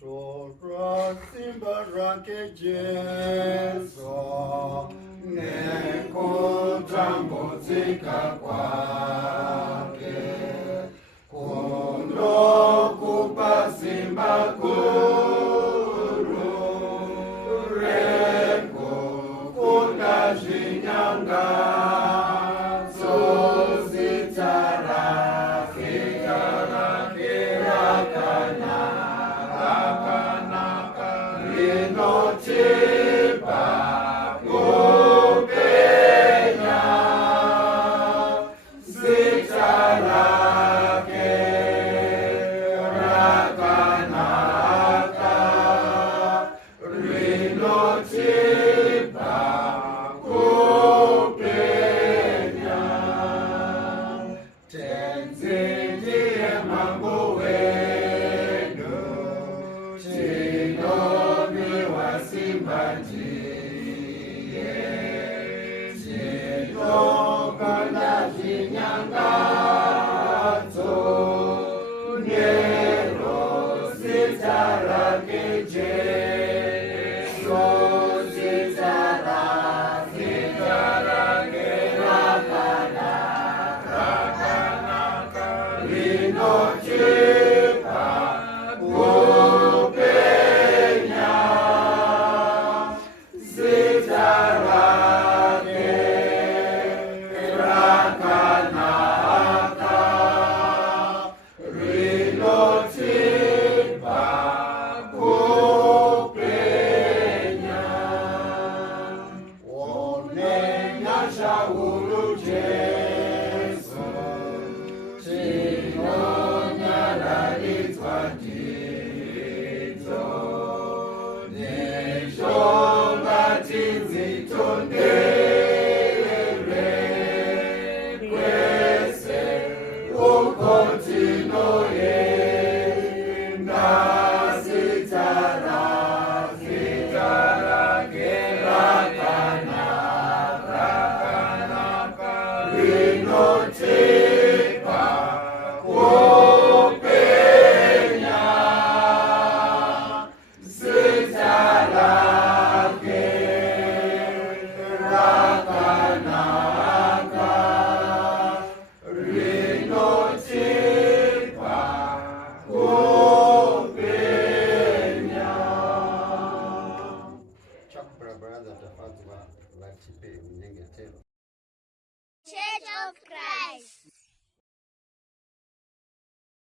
Chora simba rake Jesu, nekutambudzika kwake, kunokupa simba guru, rekukunda zvinyangadzo, zita rake rakanaka, rinotipa kupenya, zita rake rakanaka, rinotipa kupenya. Tenzi ndiye mambo wedu, tinopiwa simba ndiye, tinokanda zvinyangadzo, nero zita rake Jesu, zita rake rakanaka, rinotipa kupenya, zita rake rakanaka, rinotipa kupenya. Onenya huru Jesu, tinonyararidzwa ndidzo, nezvonga tinzitondere kwese uko tino